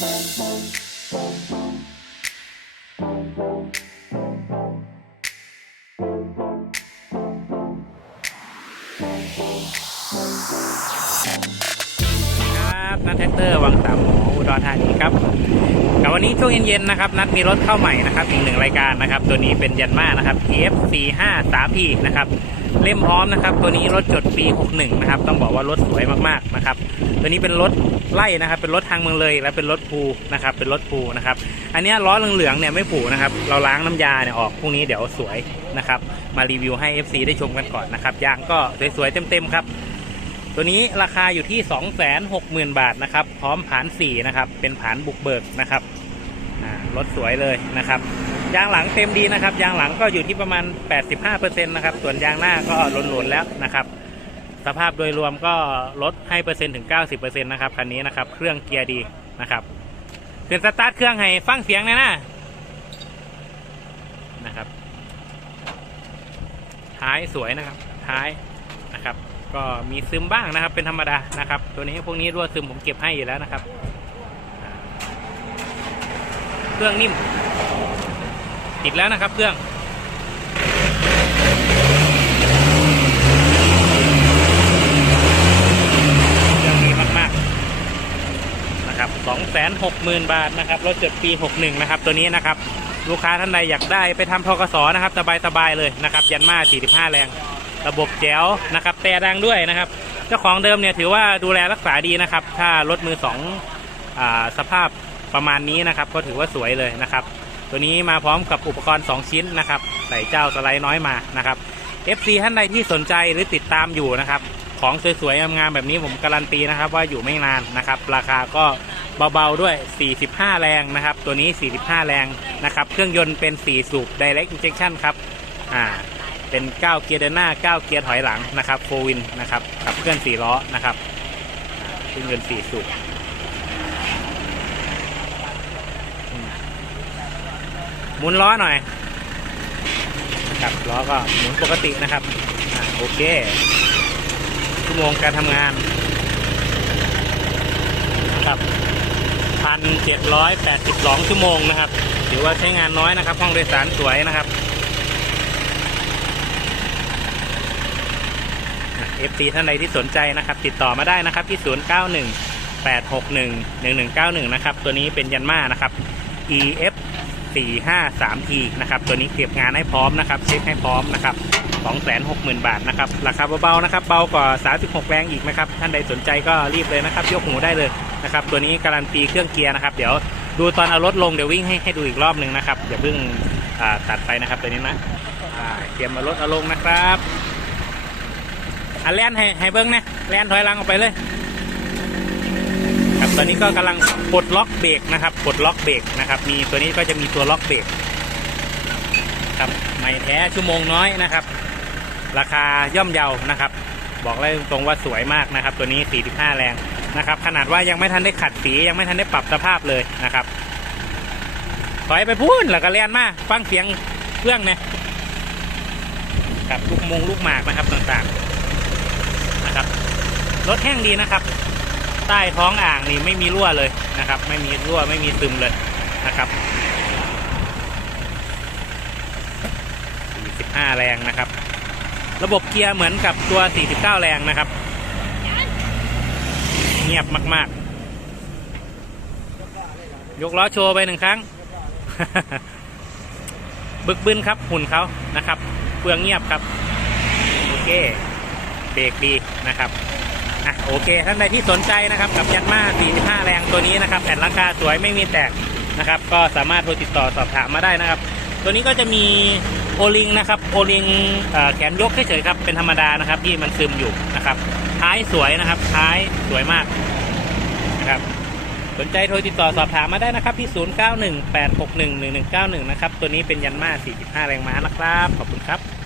นัดแท็กเตอร์วังสามหมออุดรธานีครับกับวันนี้ช่วงเย็นๆนะครับ นัดมีรถเข้าใหม่นะครับอีกหนึ่งรายการนะครับ ตัวนี้เป็นยันมานะครับ TF 4 5 3 P นะครับ เล่มพร้อมนะครับ ตัวนี้รถจดปี 61 นะครับ ต้องบอกว่ารถสวยมากๆนะครับ ตัวนี้เป็นรถไล่นะครับ เป็นรถทางเมืองเลย และเป็นรถภูนะครับ เป็นรถภูนะครับ อันนี้ล้อเหลืองๆเนี่ยไม่ผูนะครับ เราล้างน้ำยาเนี่ยออกพรุ่งนี้เดี๋ยวสวยนะครับ มารีวิวให้ FC ได้ชมกันก่อนนะครับ ยางก็สวยๆเต็มๆครับ ตัวนี้ราคาอยู่ที่ 260,000 บาทนะครับ พร้อมผาน4นะครับ เป็นผานบุกเบิกนะครับ รถสวยเลยนะครับ ยางหลังเต็มดีนะครับ ยางหลังก็อยู่ที่ประมาณ 85%นะครับ ส่วนยางหน้าก็หล่นๆแล้วนะครับ สภาพโดยรวมก็ลดให้เปอร์เซ็นต์ถึง 90%นะครับคันนี้นะครับ เครื่องเกียร์ดีนะครับขึ้นสตาร์ทเครื่องให้ฟังเสียงหนะนะนะครับ ท้ายสวยนะครับ ท้ายนะครับ ก็มีซึมบ้างนะครับ เป็นธรรมดานะครับ ตัวนี้พวกนี้รั่วซึมผมเก็บให้อยู่แล้วนะครับ เครื่องนิ่ม ติดแล้วนะครับเครื่องเครื่องดีมากๆนะครับ260,000บาทนะครับรถเกิดปี61นะครับ ตัวนี้นะครับ ลูกค้าท่านใดอยากได้ไปทำทกสนะครับ สบายๆเลยนะครับ ยันมา45แรง ระบบแจ๋วนะครับ แต่ดังด้วยนะครับ เจ้าของเดิมเนี่ยถือว่าดูแลรักษาดีนะครับ ถ้ารถมือสองอสภาพประมาณนี้นะครับ ก็ถือว่าสวยเลยนะครับ ตัวนี้มาพร้อมกับอุปกรณ์ 2 ชิ้นนะครับใส่เจ้าสไลด์น้อยมานะครับ FC ท่านใดที่สนใจหรือติดตามอยู่นะครับ ของสวยๆงามๆแบบนี้ผมการันตีนะครับ ว่าอยู่ไม่นานนะครับ ราคาก็เบาๆด้วย 45 แรงนะครับ ตัวนี้ 45 แรงนะครับ เครื่องยนต์เป็น 4 สูบ Direct Injection ครับ อ่า เป็น 9 เกียร์เดินหน้า 9 เกียร์ถอยหลังนะครับโฟวินนะครับ ขับเคลื่อน 4 ล้อนะครับ เครื่องยนต์ 4 สูบอืม หมุนล้อหน่อยครับล้อก็หมุนปกตินะครับอโอเคชั่วโมงการทำงานครับพันเจ็ดร้อยแปดสิบสองชั่วโมงนะครับถือว่าใช้งานน้อยนะครับ ห้องโดยสารสวยนะครับเอท่านใดที่สนใจนะครับ ติดต่อมาได้นะครับที่ 091 861 1191 นะครับ ตัวนี้เป็นยันมานะครับ EF 453T นะครับตัวนี้เก็บงานให้พร้อมนะครับเช็คให้พร้อมนะครับ260,000 บาทนะครับราคาเบาๆนะครับเบากว่า 36 แรงอีกนะครับท่านใดสนใจก็รีบเลยนะครับยกหูได้เลยนะครับตัวนี้การันตีเครื่องเกียร์นะครับ เดี๋ยวดูตอนเอารถลงเดี๋ยววิ่งให้ให้ดูอีกรอบหนึ่งนะครับอย่าเพิ่งตัดไปนะครับตัวนี้นะเตรียมเอารถเอาลงนะครับอันแลนให้ให้เบิ้งนะแลนถอยหลังออกไปเลย อนนี้ก็กำลังปลดล็อกเบรกนะครับปลดล็อกเบรกนะครับ มีตัวนี้ก็จะมีตัวล็อกเบรกครับไม่แท้ชั่วโมงน้อยนะครับ ราคาย่อมเยานะครับ บอกเลยตรงว่าสวยมากนะครับ ตัวนี้ 45 แรงนะครับ ขนาดว่ายังไม่ทันได้ขัดสียังไม่ทันได้ปรับสภาพเลยนะครับถอยไปพูนแล้วก็แล่นมาฟังเสียงเครื่องเนี่ยครับลูกมงลูกหมากนะครับต่างๆนะครับรถแห้งดีนะครับ ใต้ท้องอ่างนี่ไม่มีรั่วเลยนะครับ ไม่มีรั่วไม่มีซึมเลยนะครับ45แรงนะครับ ระบบเกียร์เหมือนกับตัว 49 แรงนะครับ เงียบมาก ๆ ยกล้อโชว์ไปหนึ่งครั้ง บึกบึนครับหุ่นเขานะครับเปลืองเงียบครับ โอเค เบรกดีนะครับ อะโอเค ท่านใดที่สนใจนะครับกับยันมา45 แรงตัวนี้นะครับแผ่นราคาสวยไม่มีแตกนะครับ ก็สามารถโทรติดต่อสอบถามมาได้นะครับ ตัวนี้ก็จะมีโอลิงนะครับโอลิงแขนยกเฉยๆครับเป็นธรรมดานะครับที่มันซึมอยู่นะครับ ท้ายสวยนะครับ ท้ายสวยมากนะครับสนใจโทรติดต่อสอบถามมาได้นะครับที่ 0918611191 นะครับ ตัวนี้เป็นยันมา45 แรงม้านะครับ ขอบคุณครับ